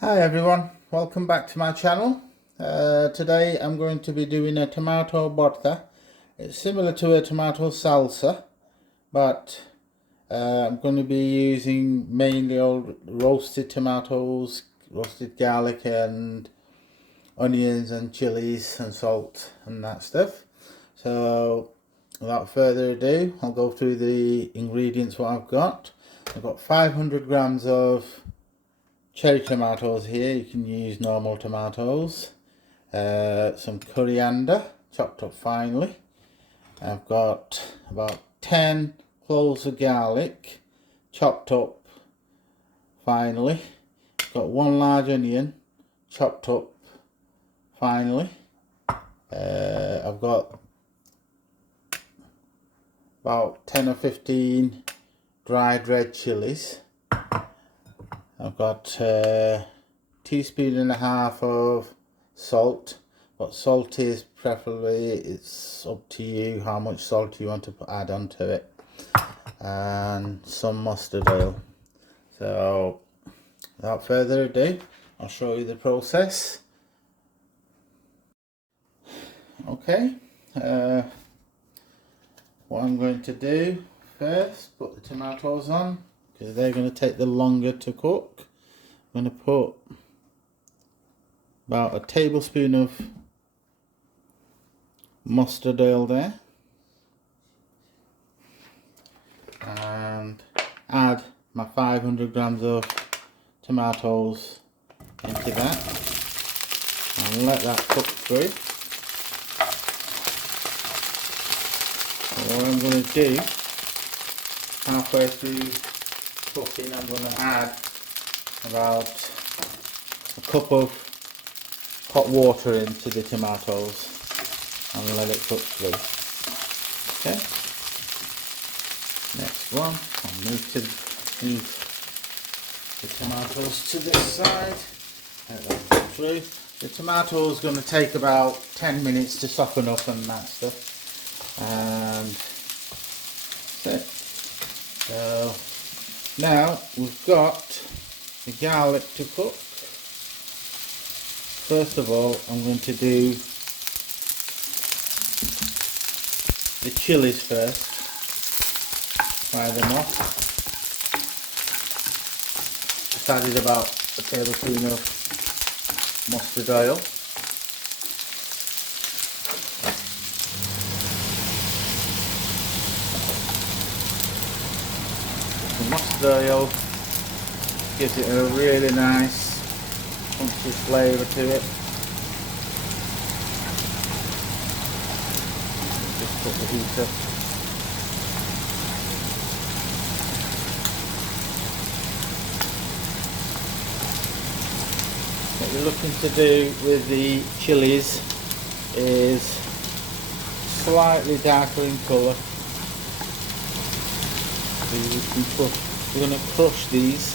Hi everyone, welcome back to my channel. Today I'm going to be doing a tomato bortha. It's similar to a tomato salsa, but I'm going to be using mainly all roasted tomatoes, roasted garlic and onions and chilies and salt and that stuff. So without further ado, I'll go through the ingredients what I've got. I've got 500 grams of cherry tomatoes here. You can use normal tomatoes. Some coriander chopped up finely. I've got about 10 cloves of garlic chopped up finely. Got one large onion chopped up finely. I've got about 10 or 15 dried red chilies. I've got a teaspoon and a half of salt, but salt is preferably, it's up to you how much salt you want to add onto it, and some mustard oil. So without further ado, I'll show you the process. Okay, what I'm going to do first, put the tomatoes on because they're going to take the longer to cook. I'm going to put about a tablespoon of mustard oil there and add my 500 grams of tomatoes into that and let that cook through. And what I'm going to do, halfway through cooking, I'm going to add about a cup of hot water into the tomatoes and let it cook through. Okay. Next one, I'll move the tomatoes to this side. Let that cook through. The tomatoes going to take about 10 minutes to soften up and that stuff. And that's it. So now we've got the garlic to cook. First of all, I'm going to do the chilies first. Fry them off. Just added about a tablespoon of mustard oil. The mustard oil gives it a really nice punchy flavour to it. Just put the heat up. What you're looking to do with the chilies is slightly darker in colour. We're going to crush these.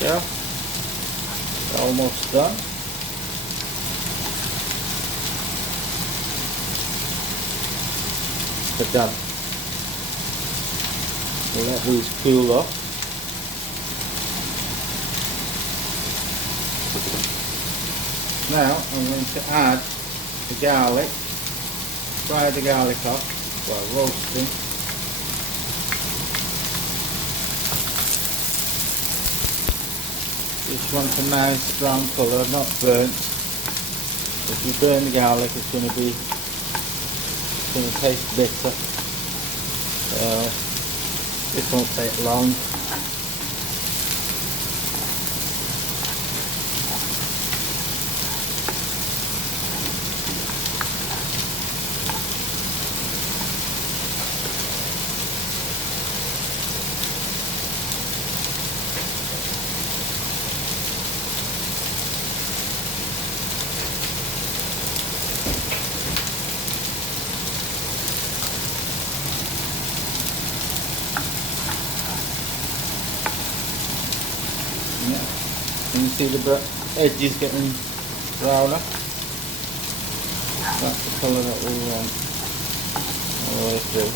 Yeah, almost done. We're done. We'll let these cool off. Now I'm going to add the garlic, fry the garlic off while roasting. Just want a nice brown colour, not burnt. If you burn the garlic, it's going to taste bitter. So this won't take long. Yeah. And you see the edges getting browner. That's the colour that we want all the way through.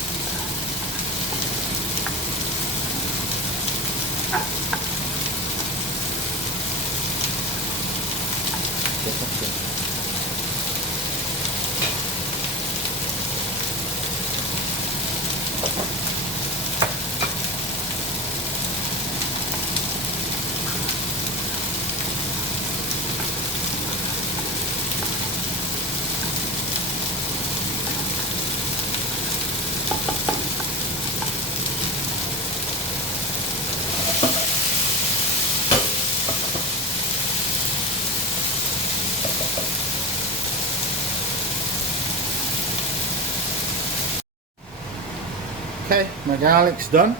Okay, my garlic's done.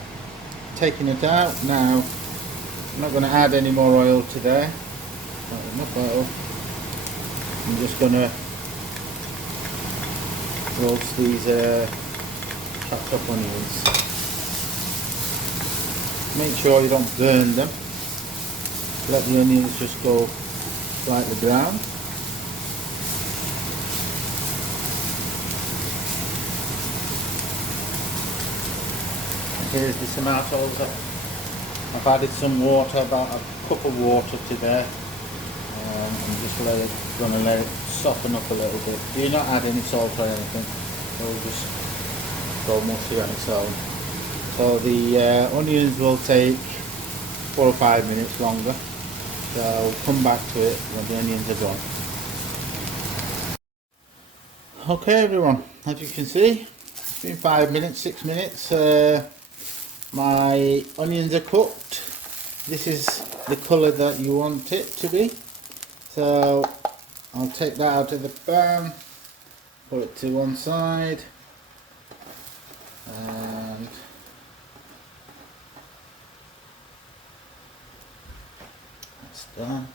Taking it out now. I'm not going to add any more oil today. Not enough oil. I'm just going to roast these chopped up onions. Make sure you don't burn them. Let the onions just go slightly brown. Here's the tomatoes. I've added some water, about a cup of water today. I'm just going to let it soften up a little bit. Do not add any salt or anything. It'll just go mushy on its own. So the onions will take 4 or 5 minutes longer. So I'll come back to it when the onions are done. Okay everyone, as you can see, it's been 5 minutes, 6 minutes. My onions are cooked. This is the colour that you want it to be. So I'll take that out of the pan, put it to one side, and that's done.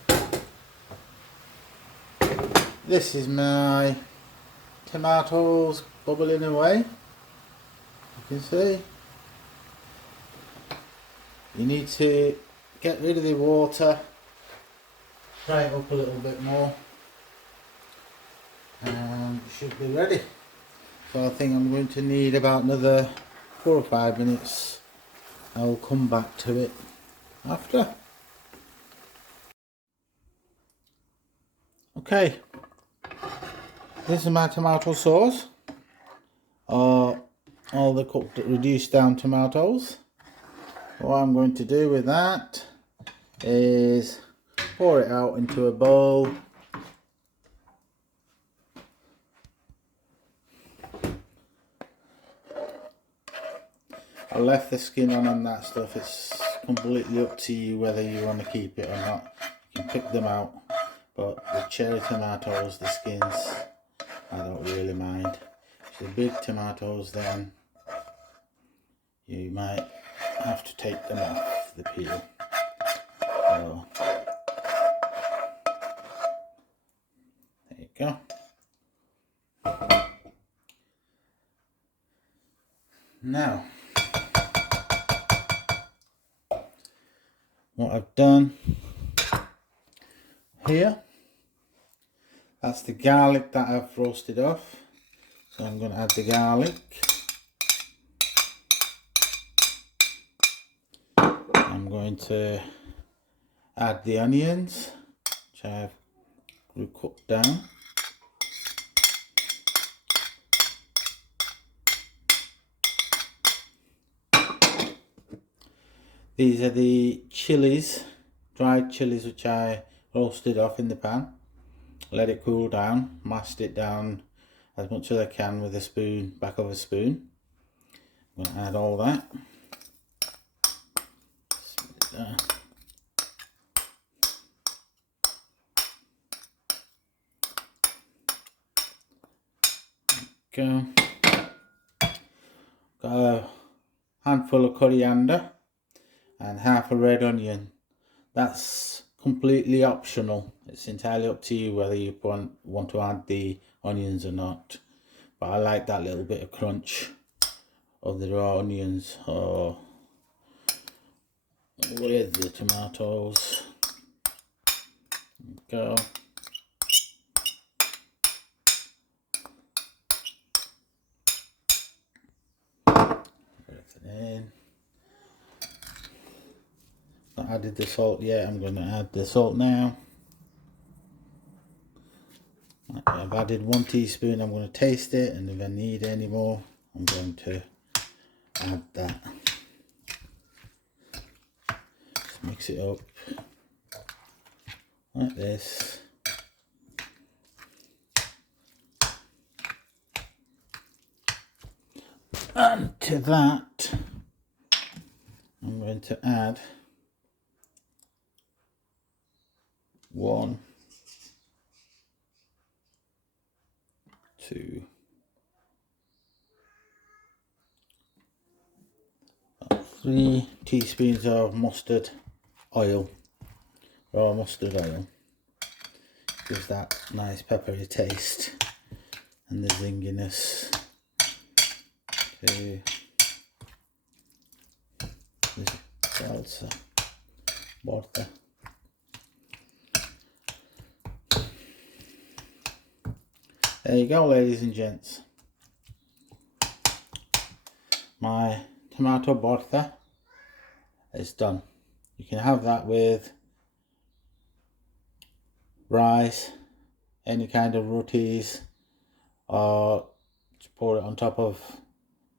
This is my tomatoes bubbling away. You can see. You need to get rid of the water, fry it up a little bit more, and it should be ready. So I think I'm going to need about another 4 or 5 minutes. I'll come back to it after. Okay, this is my tomato sauce, or all the cooked reduced down tomatoes. What I'm going to do with that is pour it out into a bowl. I left the skin on that stuff. It's completely up to you whether you want to keep it or not. You can pick them out, but the cherry tomatoes, the skins, I don't really mind. If they're big tomatoes, then you might have to take them off the peel. So, there you go. Now, what I've done here, that's the garlic that I've roasted off. So I'm going to add the garlic. I'm going to add the onions, which I've cooked down. These are the chilies, dried chilies, which I roasted off in the pan. Let it cool down, mashed it down as much as I can with a spoon, back of a spoon. I'm going to add all that. Go. Got a handful of coriander and half a red onion. That's completely optional. It's entirely up to you whether you want to add the onions or not. But I like that little bit of crunch of the raw onions or with the tomatoes. Go. it in. Not added the salt yet. I'm going to add the salt now. I've added 1 teaspoon. I'm going to taste it, and if I need any more, I'm going to add that. Just mix it up like this. And to that, I'm going to add 1, 2, 3 teaspoons of mustard oil, raw mustard oil. Gives that nice peppery taste and the zinginess to this salsa Bortha. There you go, ladies and gents. My tomato Bortha is done. You can have that with rice, any kind of rotis, or just pour it on top of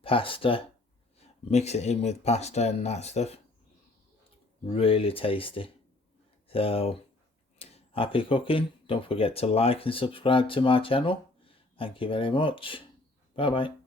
pasta, mix it in with pasta and that stuff. Really tasty. So happy cooking. Don't forget to like and subscribe to my channel. Thank you very much. Bye bye.